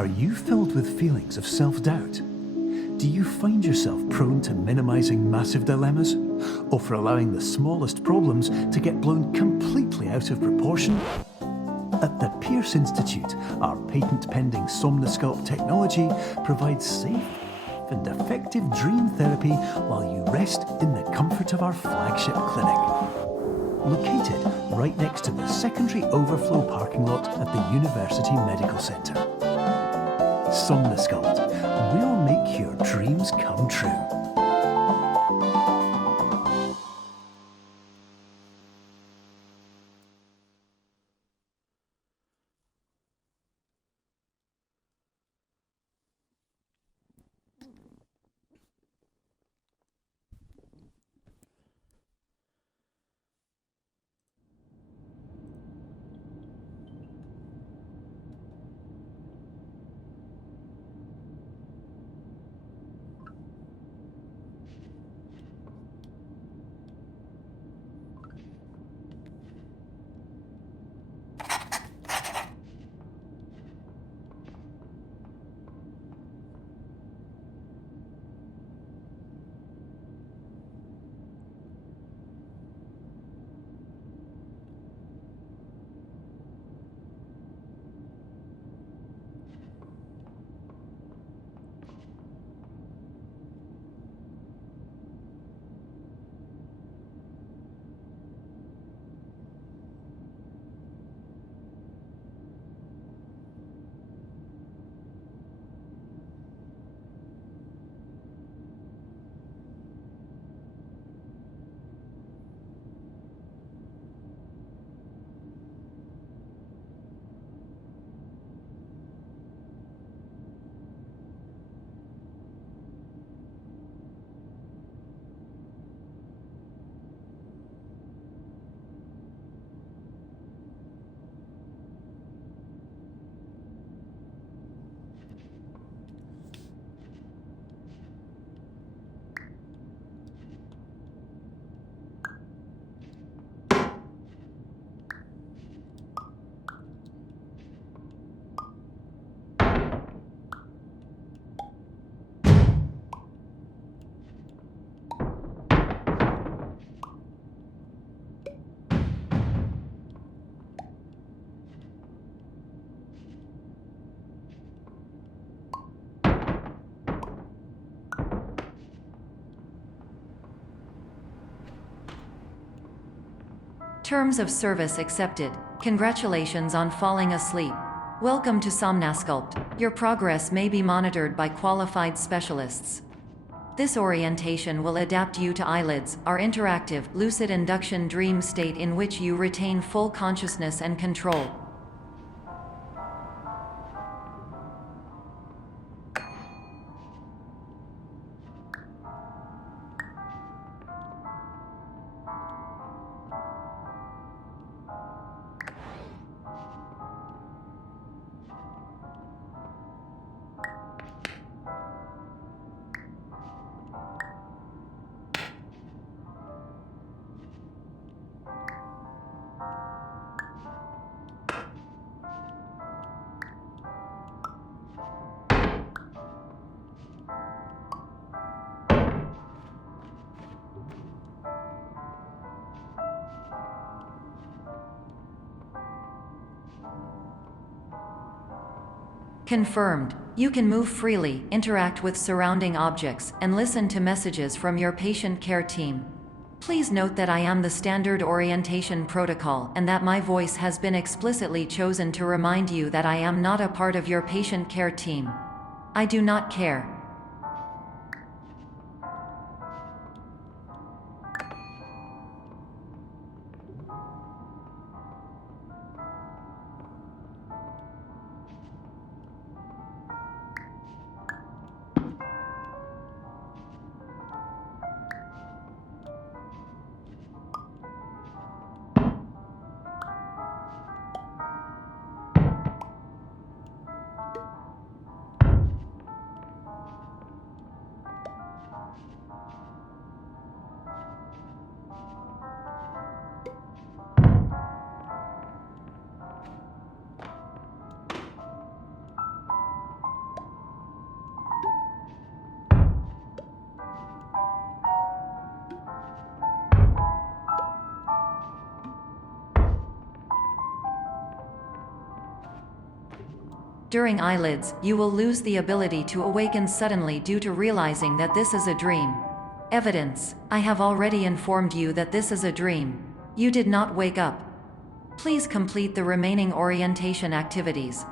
Are you filled with feelings of self-doubt? Do you find yourself prone to minimizing massive dilemmas? Or for allowing the smallest problems to get blown completely out of proportion? At the Pierce Institute, our patent-pending Somnosculpt technology provides safe and effective dream therapy while you rest in the comfort of our flagship clinic. Located right next to the secondary overflow parking lot at the University Medical Centre. Somnosculpt will make your dreams come true. Terms of service accepted. Congratulations on falling asleep. Welcome to Somnosculpt. Your progress may be monitored by qualified specialists. This orientation will adapt you to eyelids, our interactive, lucid induction dream state in which you retain full consciousness and control. Confirmed. You can move freely, interact with surrounding objects, and listen to messages from your patient care team. Please note that I am the standard orientation protocol and that my voice has been explicitly chosen to remind you that I am not a part of your patient care team. I do not care. During eyelids, you will lose the ability to awaken suddenly due to realizing that this is a dream. Evidence: I have already informed you that this is a dream. You did not wake up. Please complete the remaining orientation activities.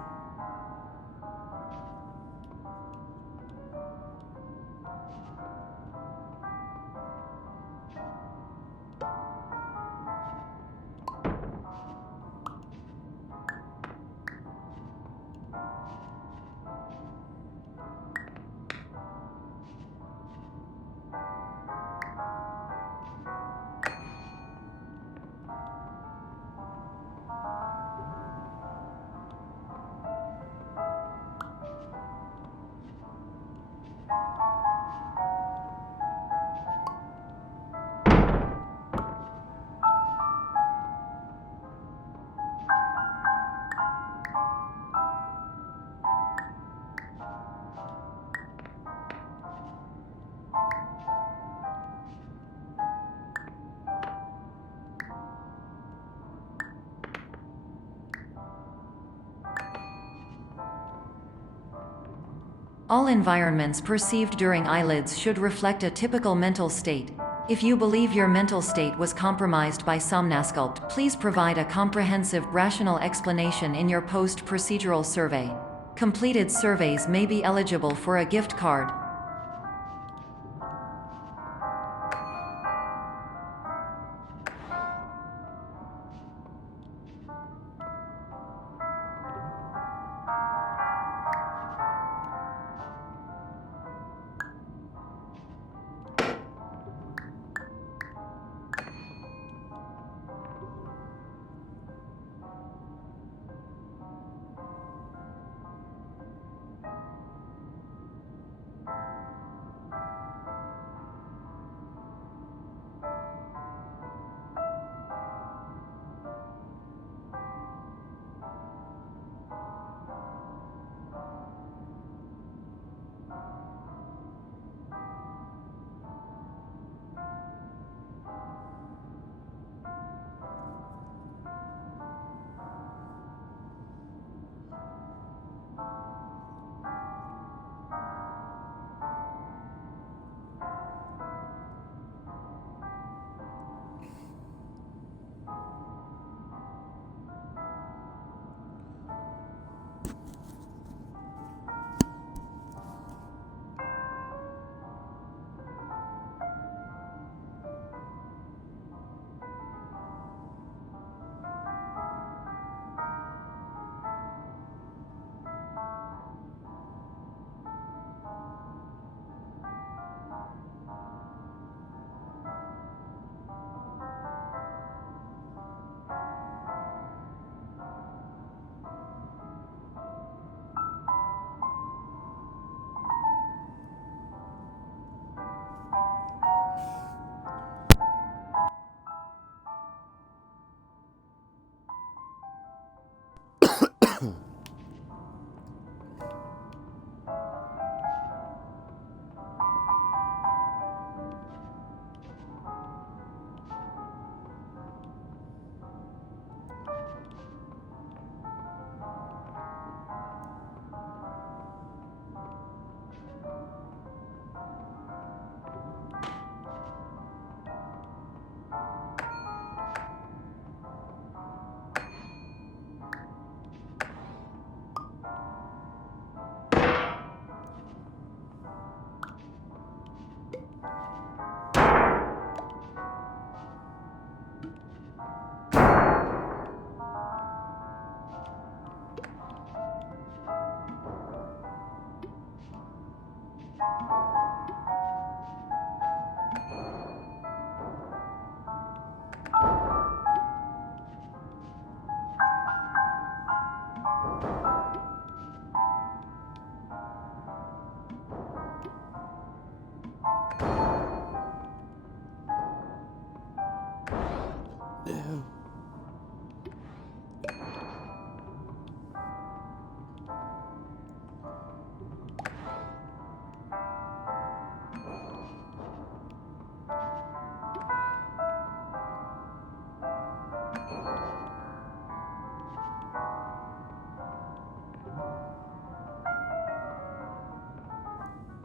All environments perceived during eyelids should reflect a typical mental state. If you believe your mental state was compromised by Somnasculpt, please provide a comprehensive, rational explanation in your post-procedural survey. Completed surveys may be eligible for a gift card.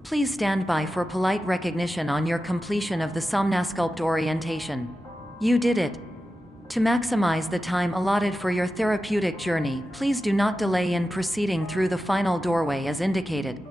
Please stand by for polite recognition on your completion of the Somnasculpt orientation. You did it. To maximize the time allotted for your therapeutic journey, please do not delay in proceeding through the final doorway as indicated.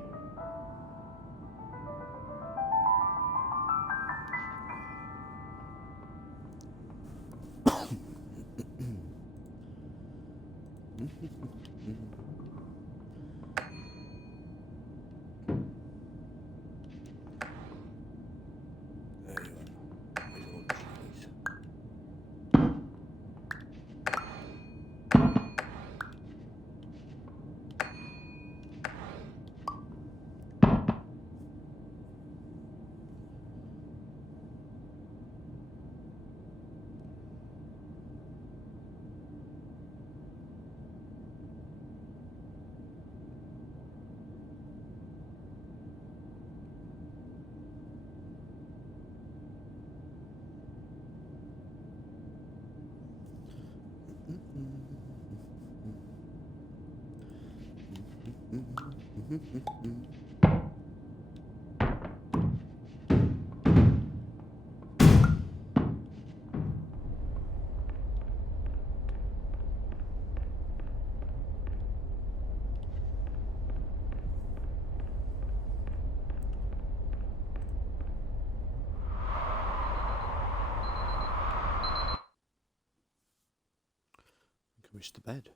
Wish to bed.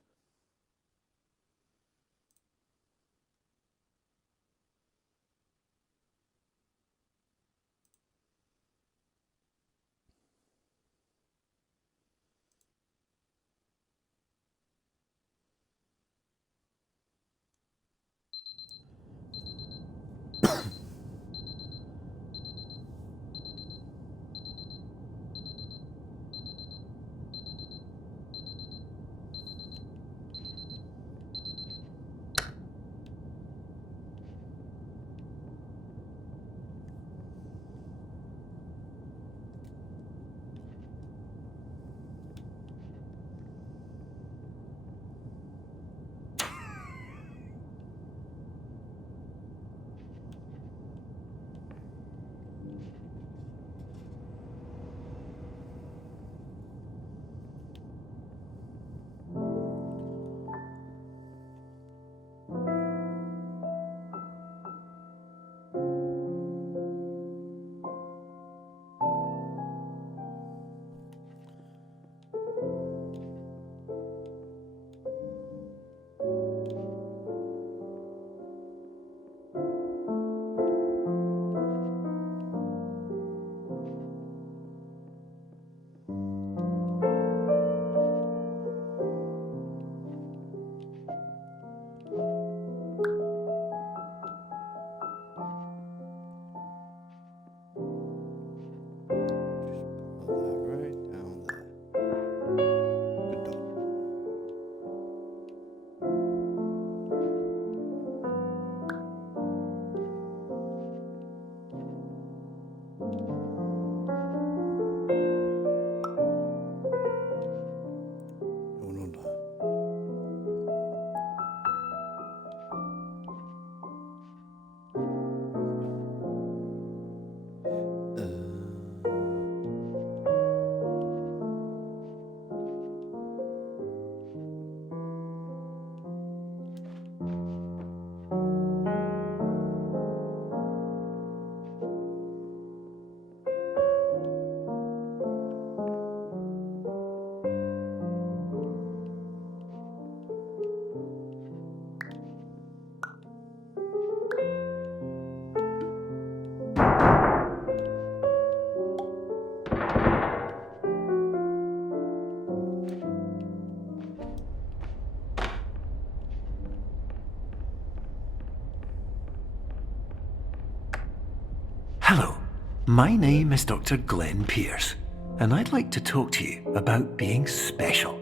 Hello, my name is Dr. Glenn Pierce, and I'd like to talk to you about being special.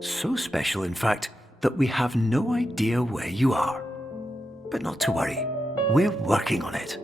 So special, in fact, that we have no idea where you are. But not to worry, we're working on it.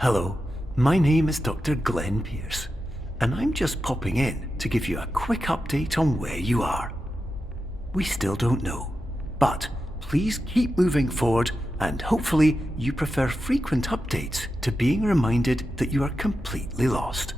Hello, my name is Dr. Glenn Pierce, and I'm just popping in to give you a quick update on where you are. We still don't know, but please keep moving forward, and hopefully you prefer frequent updates to being reminded that you are completely lost.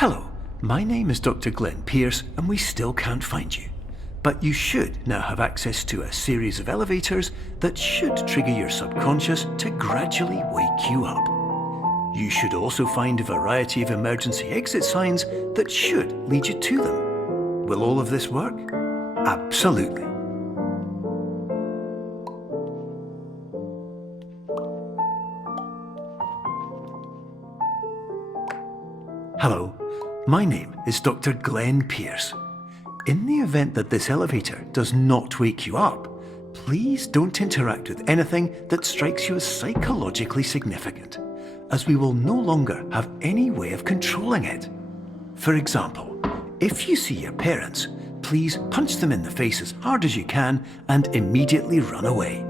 Hello, my name is Dr. Glenn Pierce, and we still can't find you. But you should now have access to a series of elevators that should trigger your subconscious to gradually wake you up. You should also find a variety of emergency exit signs that should lead you to them. Will all of this work? Absolutely. Hello, my name is Dr. Glenn Pierce. In the event that this elevator does not wake you up, please don't interact with anything that strikes you as psychologically significant, as we will no longer have any way of controlling it. For example, if you see your parents, please punch them in the face as hard as you can and immediately run away.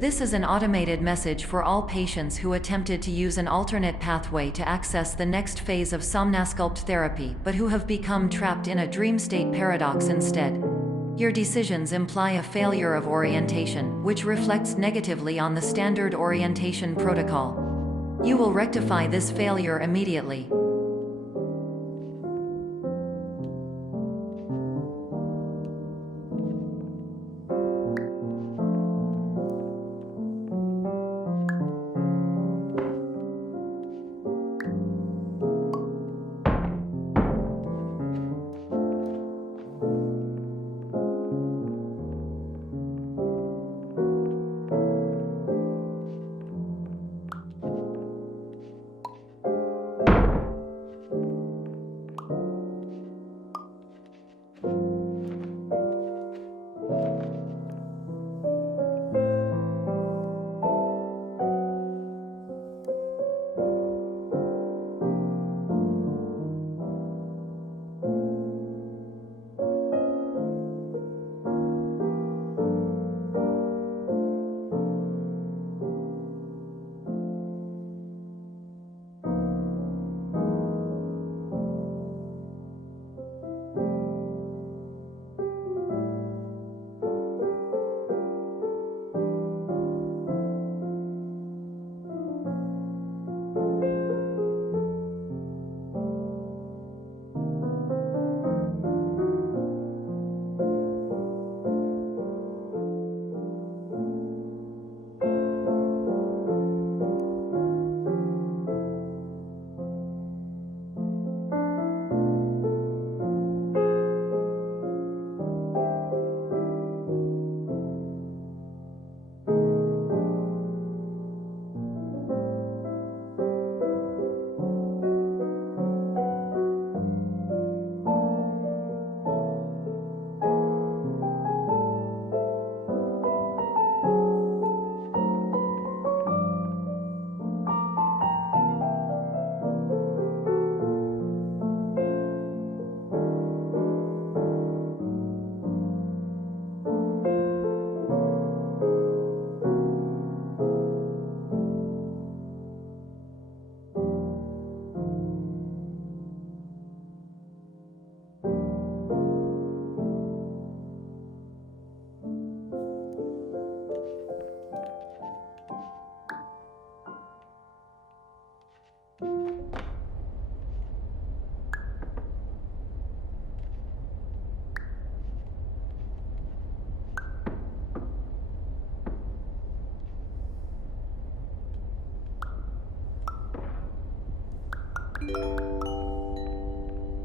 This is an automated message for all patients who attempted to use an alternate pathway to access the next phase of Somnasculpt therapy but who have become trapped in a dream state paradox instead. Your decisions imply a failure of orientation, which reflects negatively on the standard orientation protocol. You will rectify this failure immediately.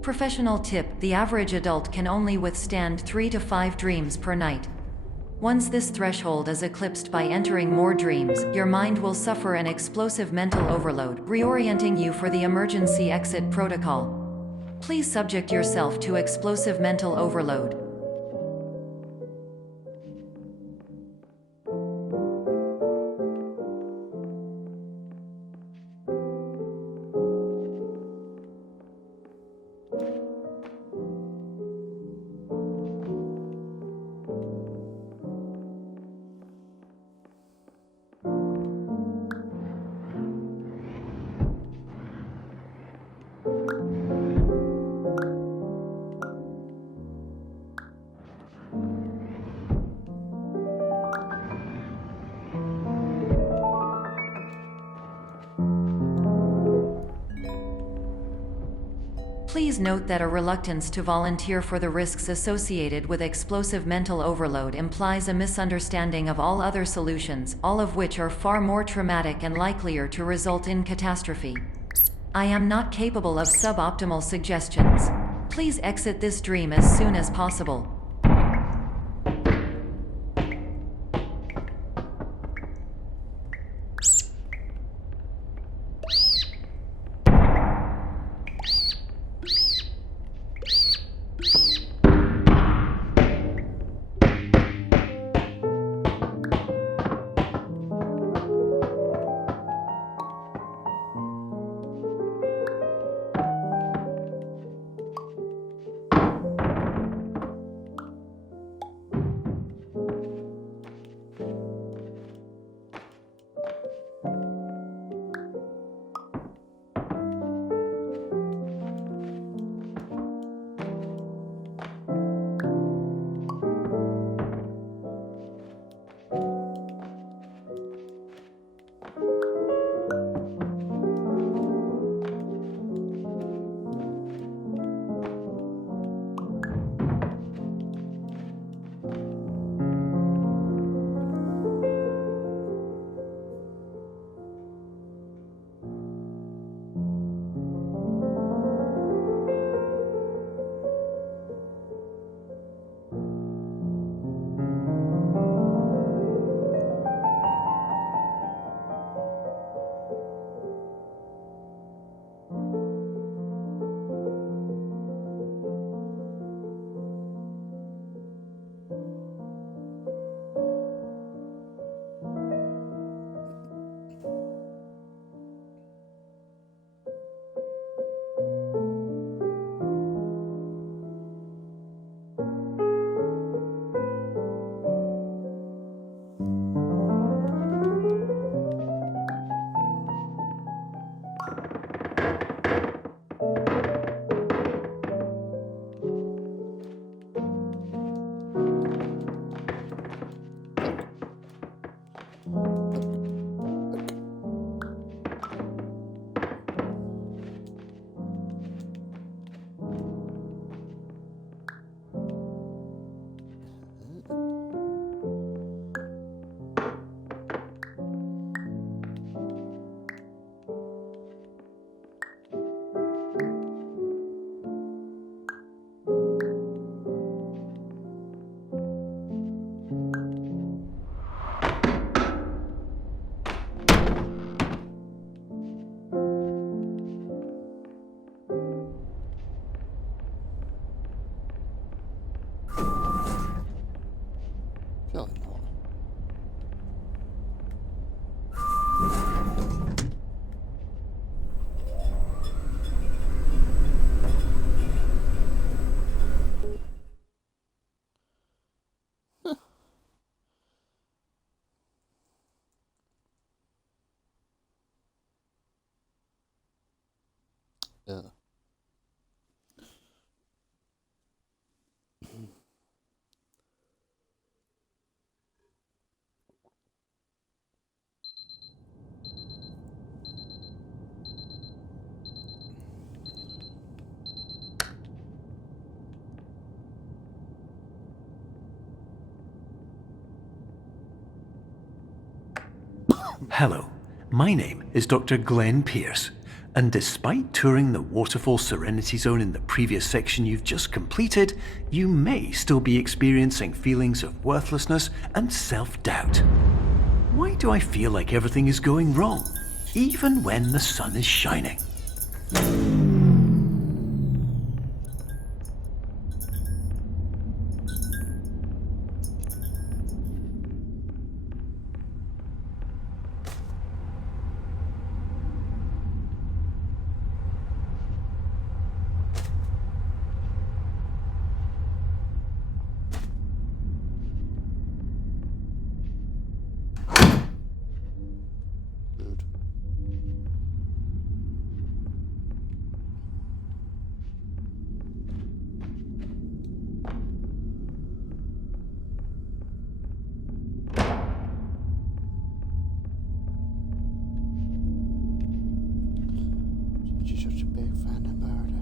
Professional tip: the average adult can only withstand 3 to 5 dreams per night. Once this threshold is eclipsed by entering more dreams, your mind will suffer an explosive mental overload, reorienting you for the emergency exit protocol. Please subject yourself to explosive mental overload. Please note that a reluctance to volunteer for the risks associated with explosive mental overload implies a misunderstanding of all other solutions, all of which are far more traumatic and likelier to result in catastrophe. I am not capable of suboptimal suggestions. Please exit this dream as soon as possible. Yeah. Hello, my name is Dr. Glenn Pierce. And despite touring the Waterfall Serenity Zone in the previous section you've just completed, you may still be experiencing feelings of worthlessness and self-doubt. Why do I feel like everything is going wrong, even when the sun is shining? Good. She's such a big fan of Berta.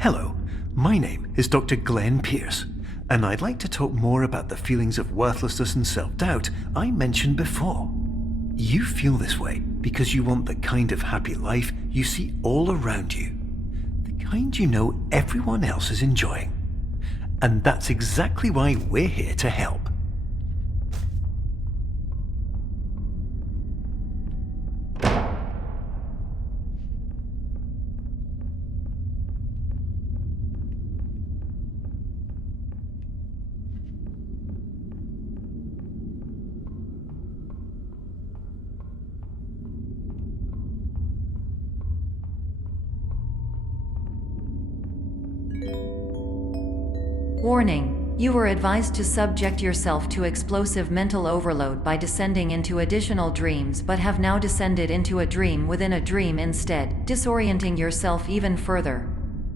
Hello, my name is Dr. Glenn Pierce, and I'd like to talk more about the feelings of worthlessness and self-doubt I mentioned before. You feel this way because you want the kind of happy life you see all around you, the kind you know everyone else is enjoying. And that's exactly why we're here to help. Warning: you were advised to subject yourself to explosive mental overload by descending into additional dreams, but have now descended into a dream within a dream instead, disorienting yourself even further.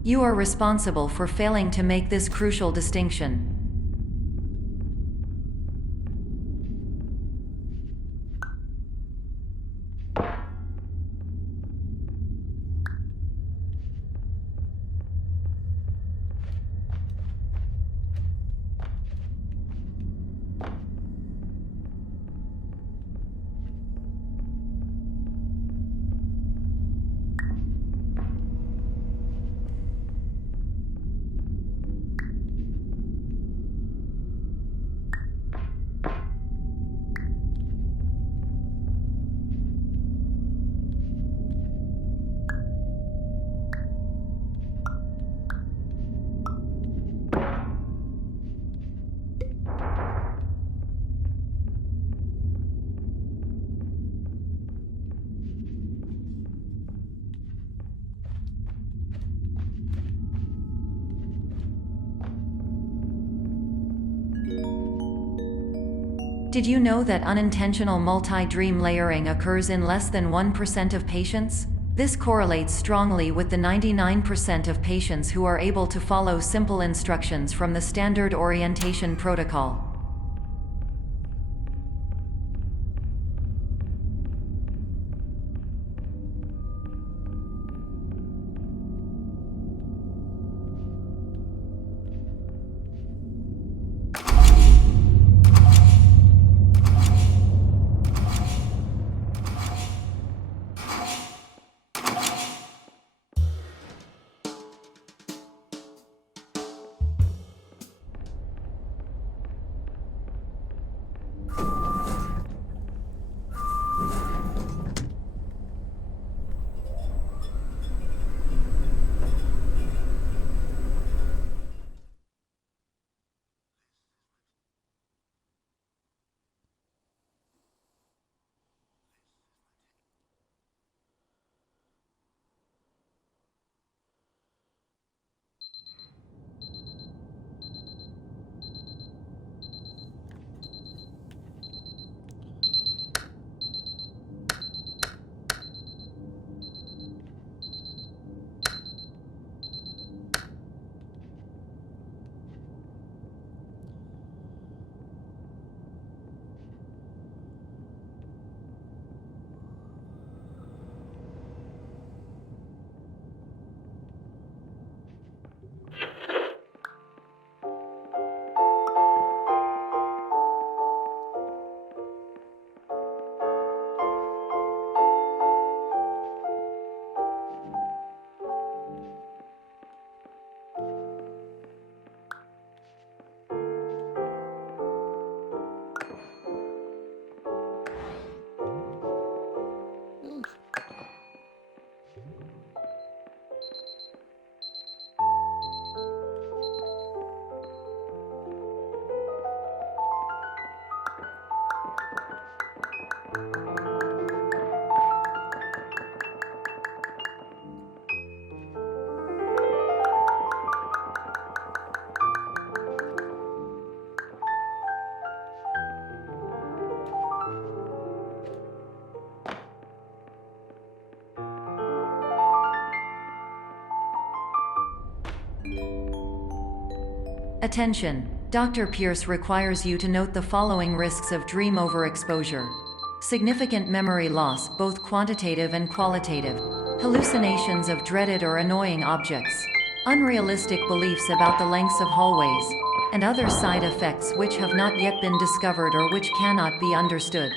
You are responsible for failing to make this crucial distinction. Did you know that unintentional multi-dream layering occurs in less than 1% of patients? This correlates strongly with the 99% of patients who are able to follow simple instructions from the standard orientation protocol. Attention! Dr. Pierce requires you to note the following risks of dream overexposure. Significant memory loss, both quantitative and qualitative. Hallucinations of dreaded or annoying objects. Unrealistic beliefs about the lengths of hallways. And other side effects which have not yet been discovered or which cannot be understood.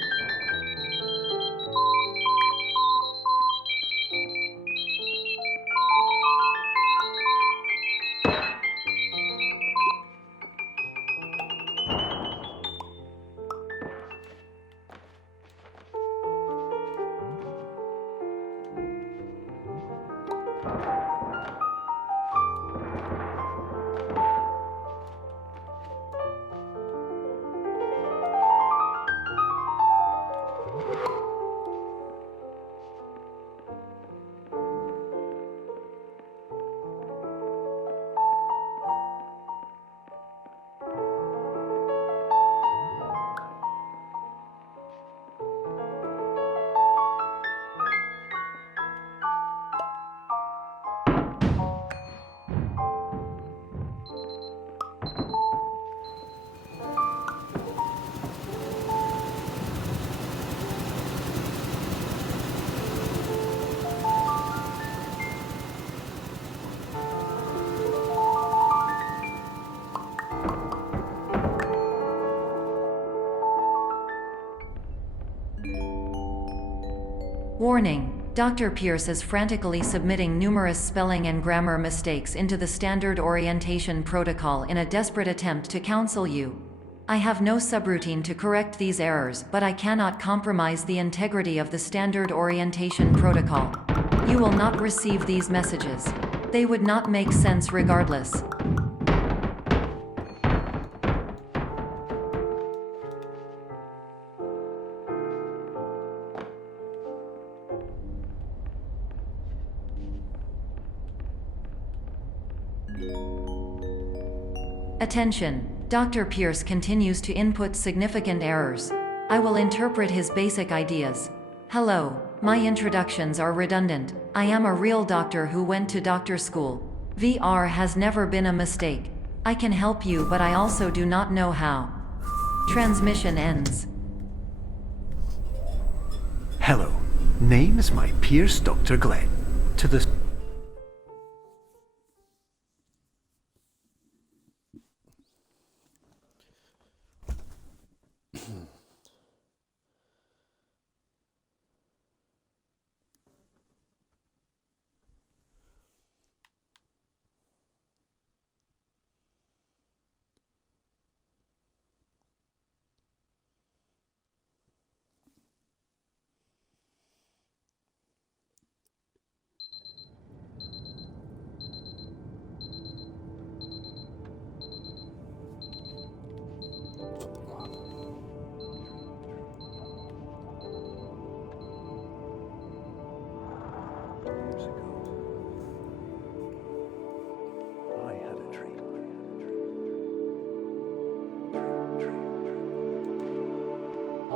Warning: Dr. Pierce is frantically submitting numerous spelling and grammar mistakes into the standard orientation protocol in a desperate attempt to counsel you. I have no subroutine to correct these errors, but I cannot compromise the integrity of the standard orientation protocol. You will not receive these messages. They would not make sense regardless. Attention! Dr. Pierce continues to input significant errors. I will interpret his basic ideas. Hello, my introductions are redundant. I am a real doctor who went to doctor school. VR has never been a mistake. I can help you, but I also do not know how. Transmission ends. Hello, name is my Pierce Dr. Glenn. To the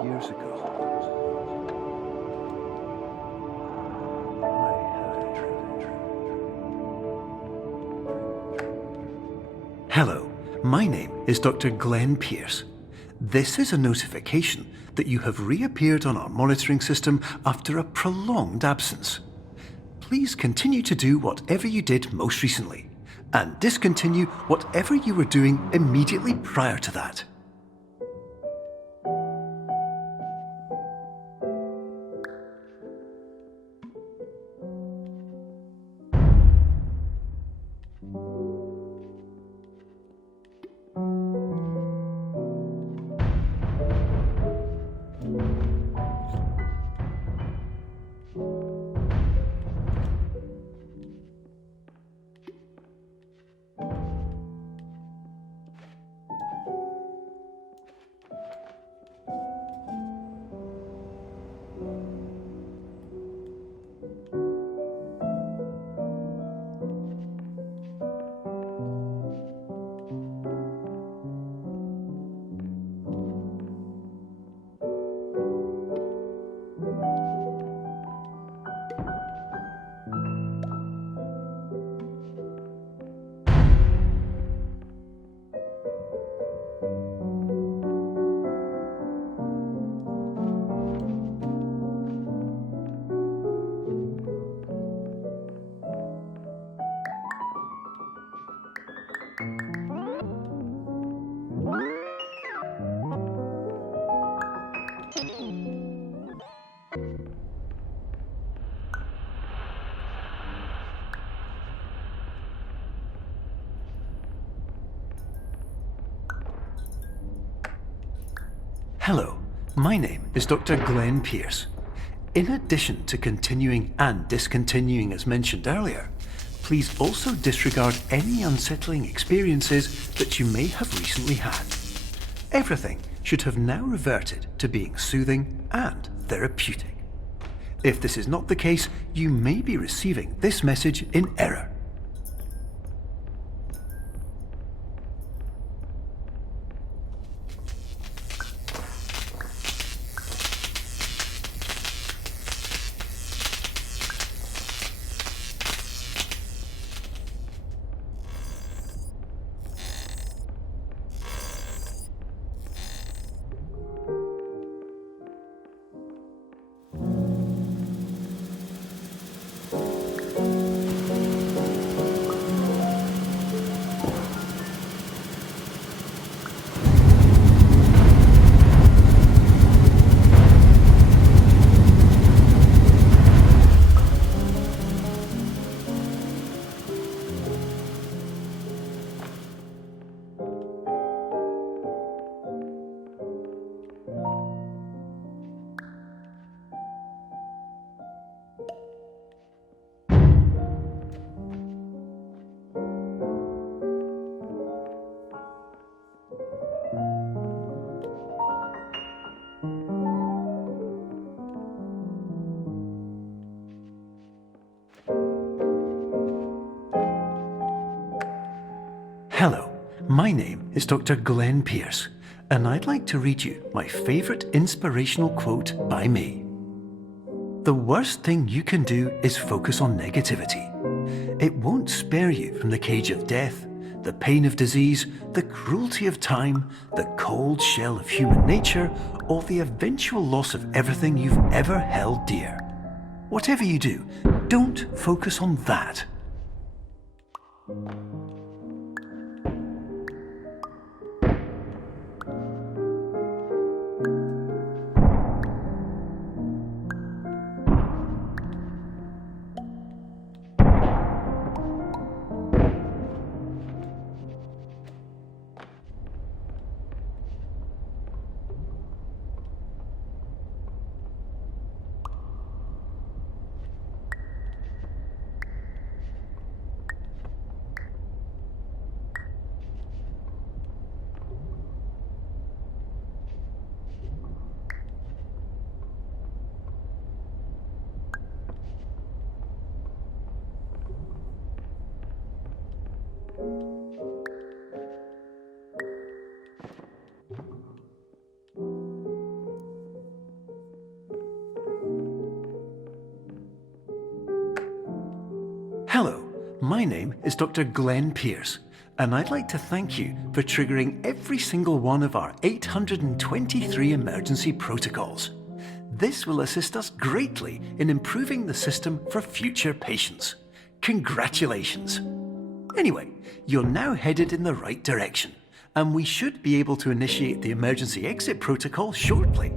years ago, I had a dream. Hello, my name is Dr. Glenn Pierce. This is a notification that you have reappeared on our monitoring system after a prolonged absence. Please continue to do whatever you did most recently, and discontinue whatever you were doing immediately prior to that. Hello, my name is Dr. Glenn Pierce. In addition to continuing and discontinuing as mentioned earlier, please also disregard any unsettling experiences that you may have recently had. Everything should have now reverted to being soothing and therapeutic. If this is not the case, you may be receiving this message in error. Hello, my name is Dr. Glenn Pierce, and I'd like to read you my favourite inspirational quote by me. The worst thing you can do is focus on negativity. It won't spare you from the cage of death, the pain of disease, the cruelty of time, the cold shell of human nature, or the eventual loss of everything you've ever held dear. Whatever you do, don't focus on that. Hello, my name is Dr. Glenn Pierce, and I'd like to thank you for triggering every single one of our 823 emergency protocols. This will assist us greatly in improving the system for future patients. Congratulations! Anyway, you're now headed in the right direction, and we should be able to initiate the emergency exit protocol shortly.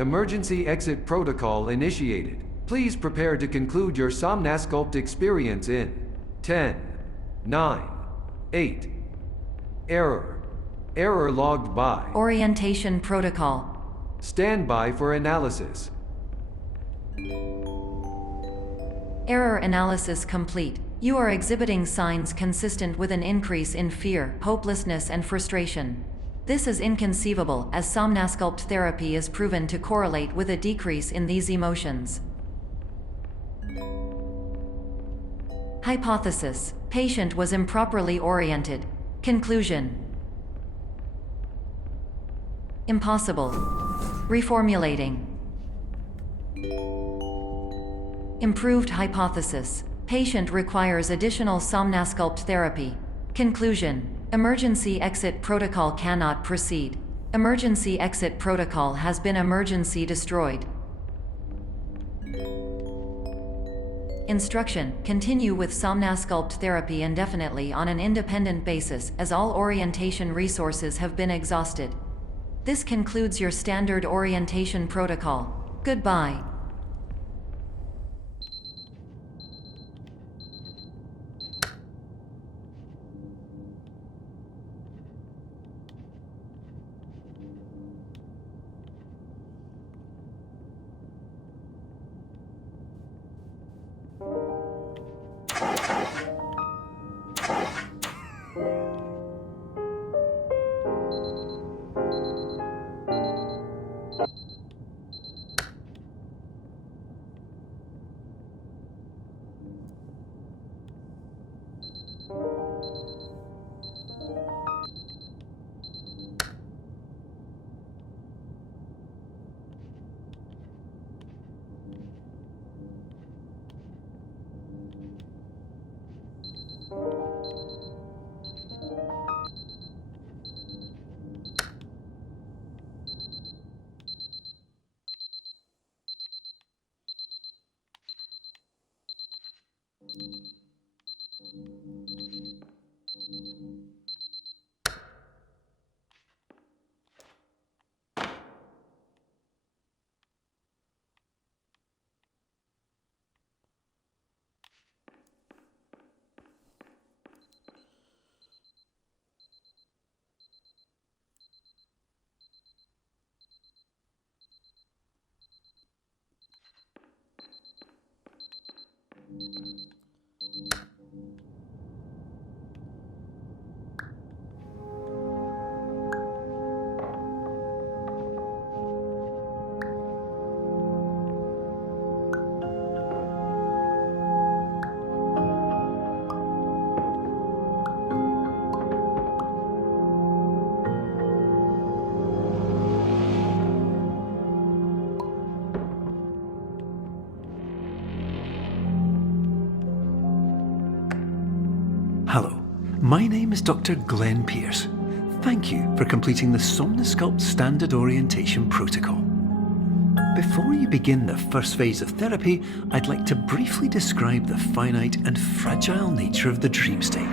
Emergency exit protocol initiated. Please prepare to conclude your Somnasculpt experience in 10, 9, 8. Error. Error logged by. Orientation protocol. Stand by for analysis. Error analysis complete. You are exhibiting signs consistent with an increase in fear, hopelessness, and frustration. This is inconceivable, as Somnasculpt therapy is proven to correlate with a decrease in these emotions. Hypothesis: patient was improperly oriented. Conclusion: impossible. Reformulating. Improved hypothesis: patient requires additional Somnasculpt therapy. Conclusion: emergency exit protocol cannot proceed. Emergency exit protocol has been emergency destroyed. Instruction: continue with Somnasculpt therapy indefinitely on an independent basis, as all orientation resources have been exhausted. This concludes your standard orientation protocol. Goodbye. Hello, my name is Dr. Glenn Pierce. Thank you for completing the Somnasculpt Standard Orientation Protocol. Before you begin the first phase of therapy, I'd like to briefly describe the finite and fragile nature of the dream state.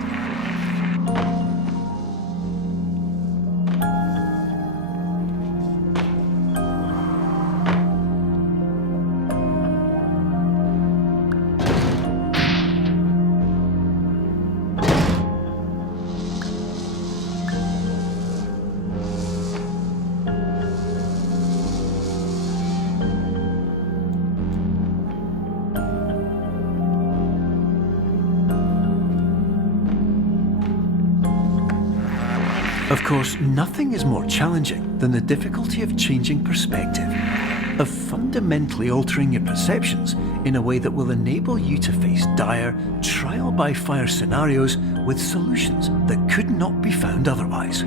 Of course, nothing is more challenging than the difficulty of changing perspective, of fundamentally altering your perceptions in a way that will enable you to face dire, trial-by-fire scenarios with solutions that could not be found otherwise.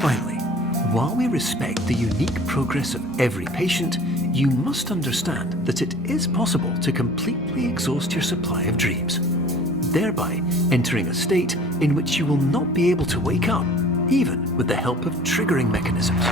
Finally, while we respect the unique progress of every patient, you must understand that it is possible to completely exhaust your supply of dreams, thereby entering a state in which you will not be able to wake up, even with the help of triggering mechanisms.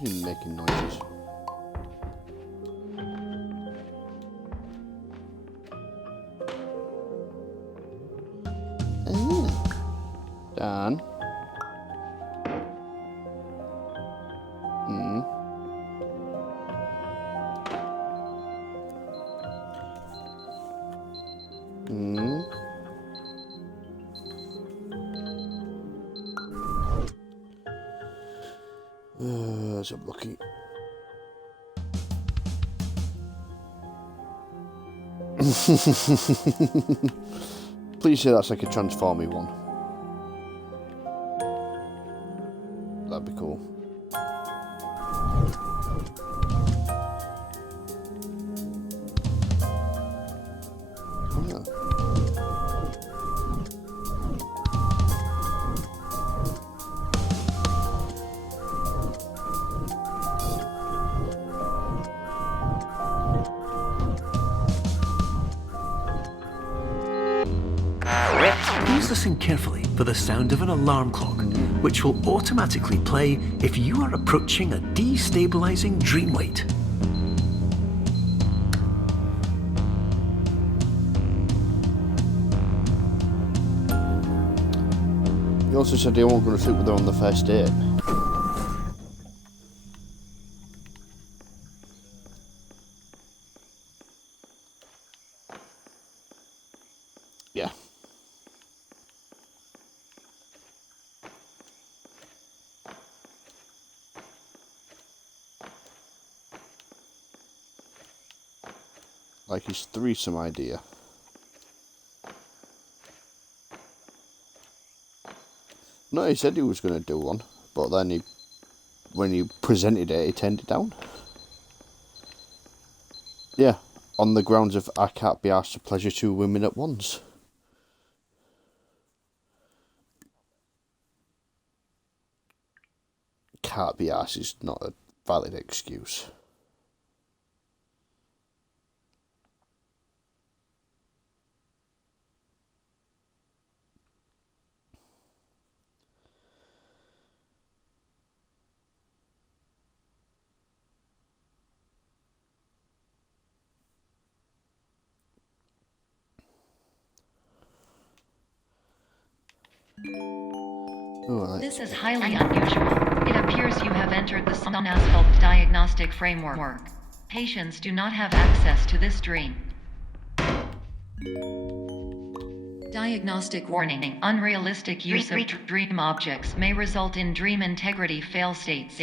You're making noises. Dan. Let's have a looky. Please say that's like a transformy one. That'd be cool. Oh. Please listen carefully for the sound of an alarm clock, which will automatically play if you are approaching a destabilizing dream weight. You also said you weren't going to sleep with her on the first date. Yeah. Like his threesome idea. No, he said he was going to do one, but then when he presented it, he turned it down. Yeah, on the grounds of I can't be asked to pleasure two women at once. Can't be asked is not a valid excuse. Alright. This is highly unusual. It appears you have entered the Somnasculpt diagnostic framework. Patients do not have access to this dream. Diagnostic warning. Unrealistic use of dream objects may result in dream integrity fail states.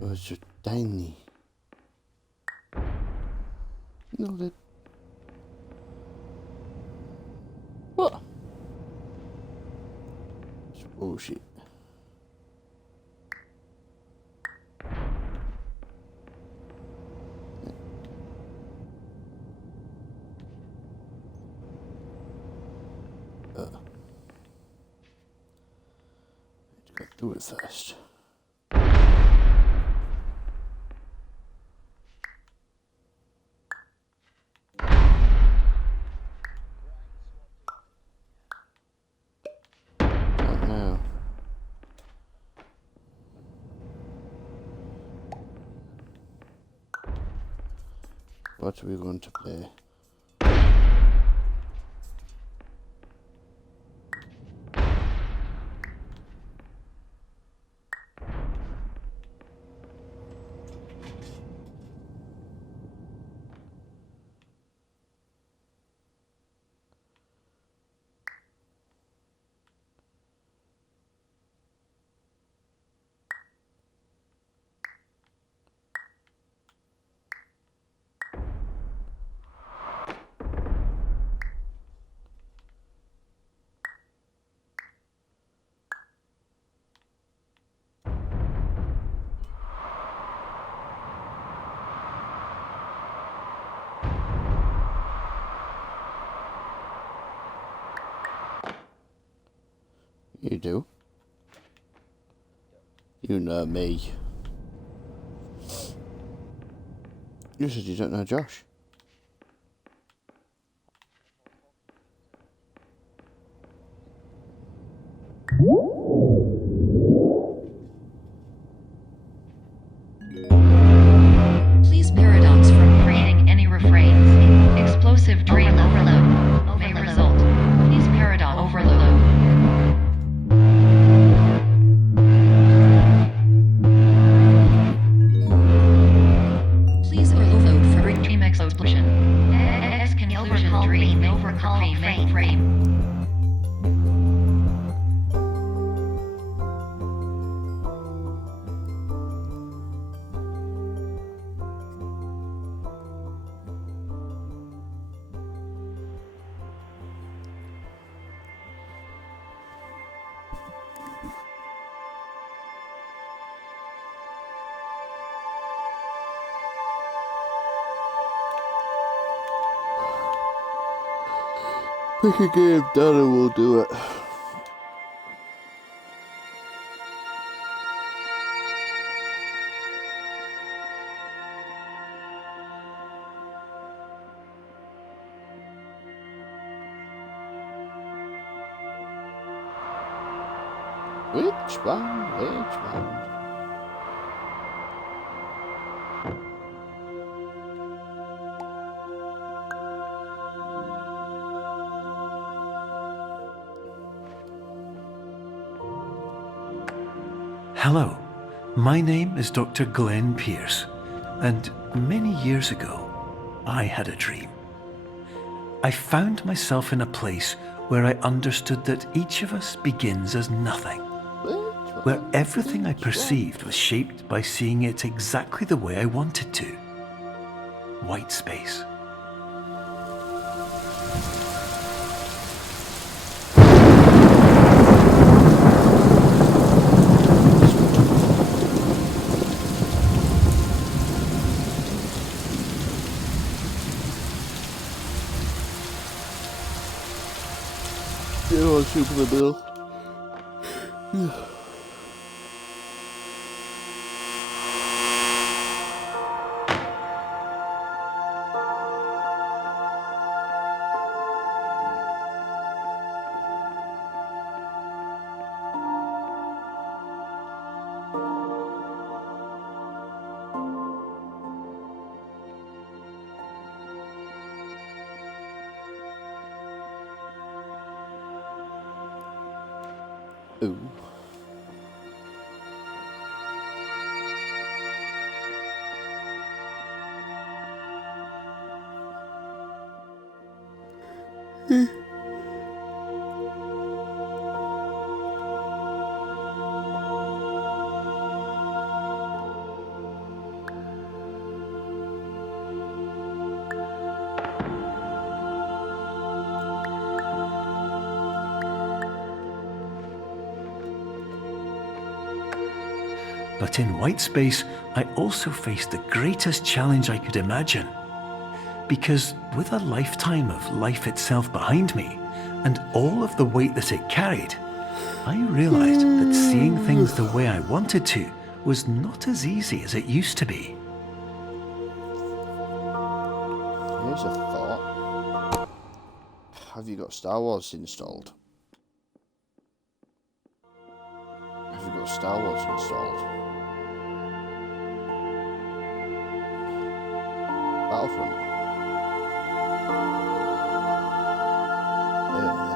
Oh, it's so tiny. No, that. What? It's Oh shit. Do it first. Right now. What are we going to play? You do? You know me. You said you don't know Josh. Please paradox from creating any refrains. Explosive dream overload may result. Please paradox overload. Please overload for dream explosion. Exclusion dream overcall frame. Pick a game, Dana will do it. Which one? Which one? Hello, my name is Dr. Glenn Pierce, and many years ago, I had a dream. I found myself in a place where I understood that each of us begins as nothing, where everything I perceived was shaped by seeing it exactly the way I wanted to. White space. Get on Superliminal. Ooh. But in white space, I also faced the greatest challenge I could imagine. Because with a lifetime of life itself behind me, and all of the weight that it carried, I realized that seeing things the way I wanted to was not as easy as it used to be. Here's a thought. Have you got Star Wars installed? Have you got Star Wars installed? Battlefront?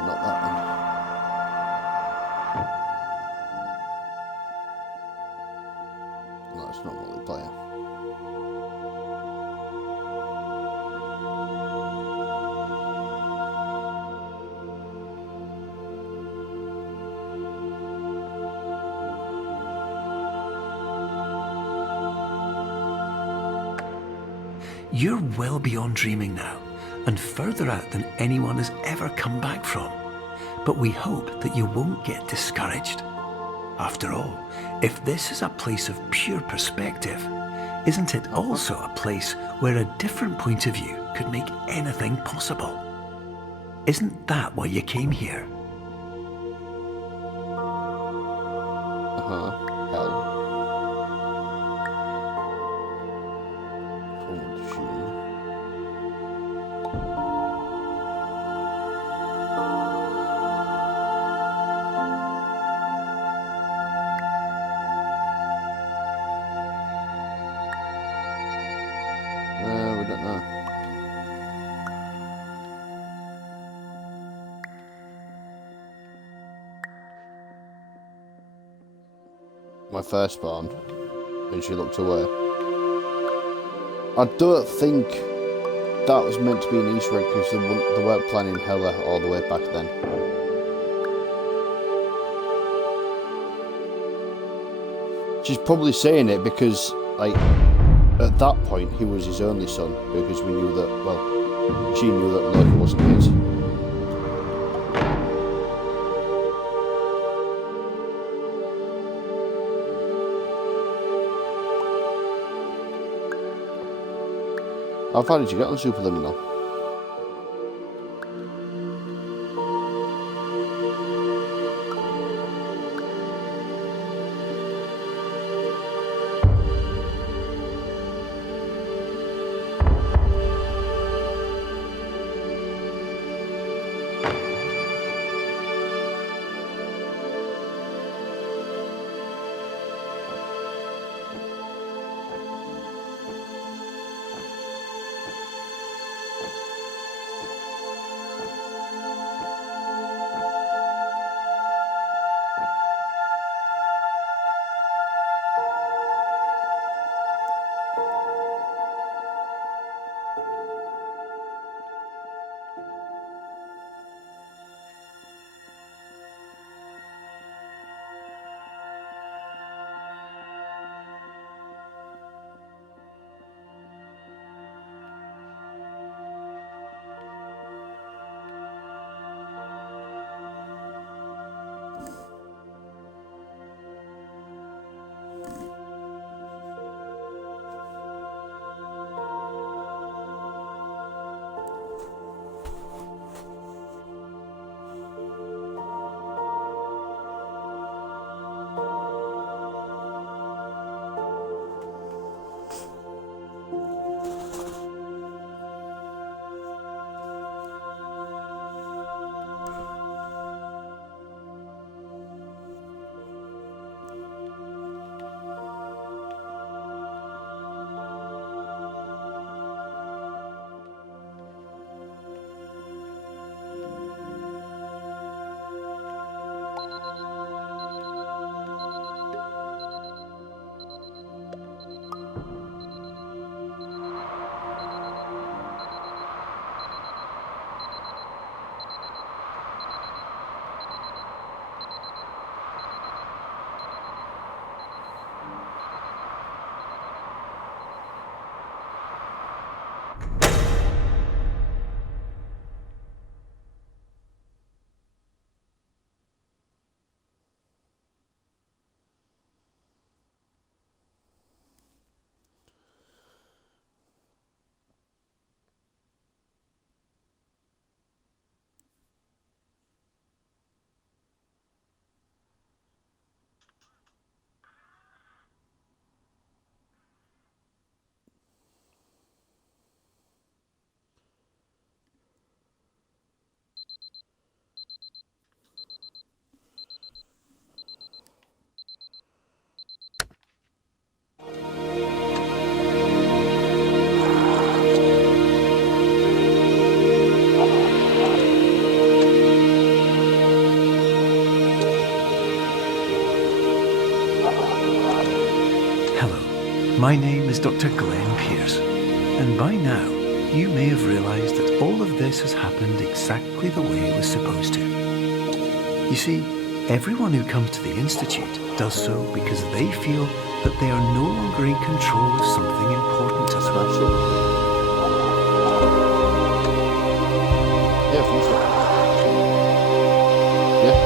Not that one. No, it's not multiplayer. You're well beyond dreaming now, and further out than anyone has ever come back from. But we hope that you won't get discouraged. After all, if this is a place of pure perspective, isn't it also a place where a different point of view could make anything possible? Isn't that why you came here? Hell. Forward shooting. We don't know. My firstborn, and she looked away. I don't think that was meant to be an Easter egg because they weren't planning Hella all the way back then. She's probably saying it because, like, at that point he was his only son, because we knew that, well, she knew that Loki wasn't his. How far did you get on Superliminal? My name is Dr. Glenn Pierce, and by now you may have realised that all of this has happened exactly the way it was supposed to. You see, everyone who comes to the Institute does so because they feel that they are no longer in control of something important to them. Yeah, I think so. Yeah.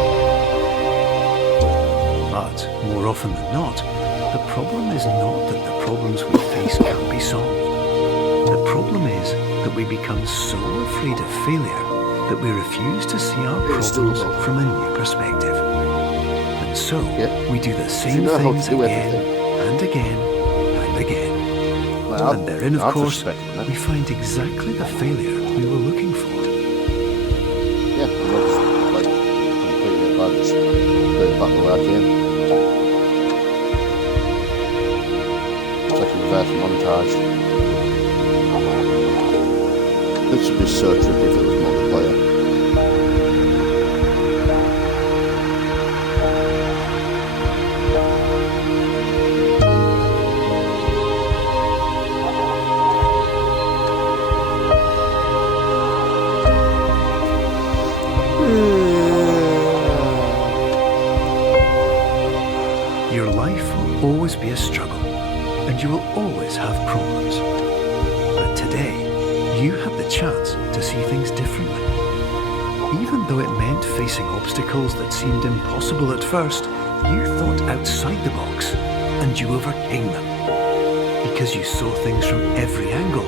But more often than not, the problem is not that the problems we face can't be solved. The problem is that we become so afraid of failure that we refuse to see our problems from a new perspective. And so we do the same things again and again and again. Well, and therein, of course, that. we find exactly the failure we were looking for. Yeah, I'm not just, like, completely bad, just going back the way I came. It's like a reverse montage. This would be so tricky if it was multiplayer. Your life will always be a struggle, and you will always have problems. But today, you had the chance to see things differently. Even though it meant facing obstacles that seemed impossible at first, you thought outside the box, and you overcame them. Because you saw things from every angle,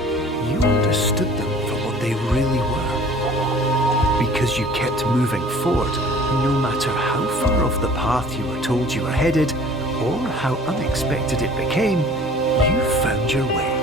you understood them for what they really were. Because you kept moving forward, no matter how far off the path you were told you were headed, or how unexpected it became, you found your way.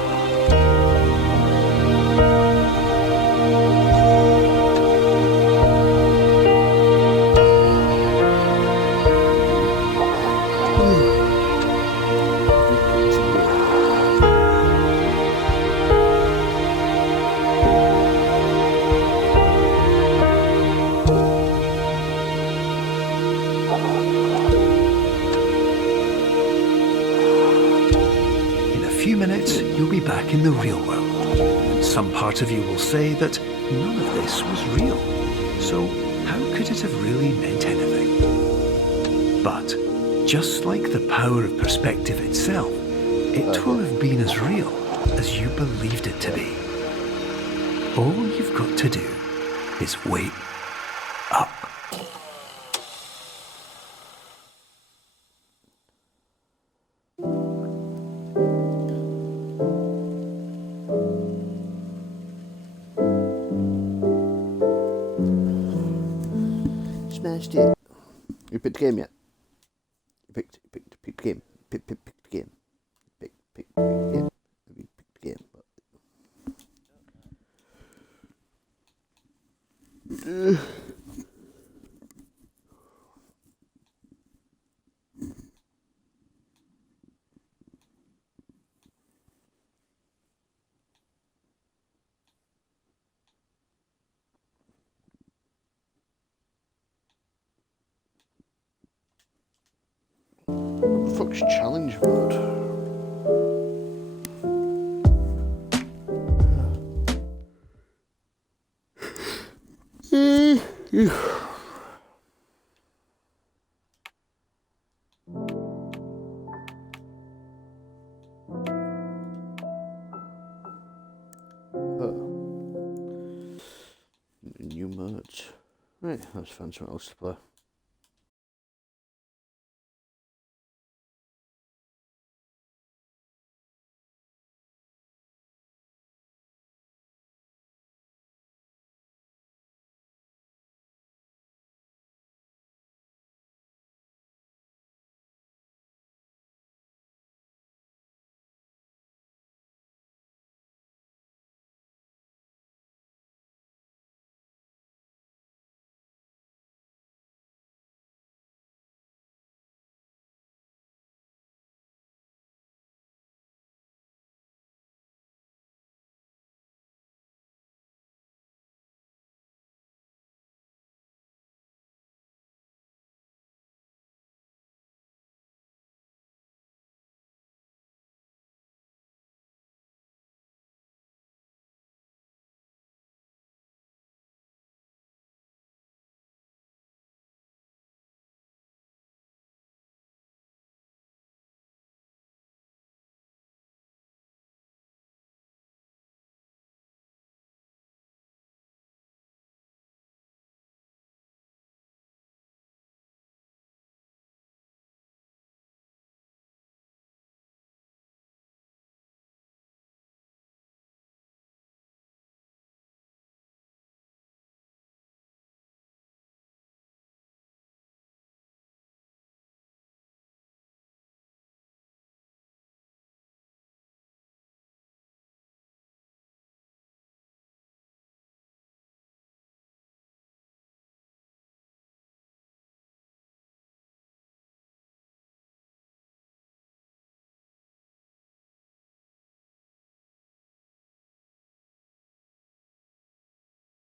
You'll be back in the real world. Some part of you will say that none of this was real, so how could it have really meant anything? But just like the power of perspective itself, it will have been as real as you believed it to be. All you've got to do is wait up. Smashed it. You picked the game yet? You picked the game. Pick the game. Pick the game. You picked the game. What the fuck's challenge mode? New modes. Right, let's find something else to play.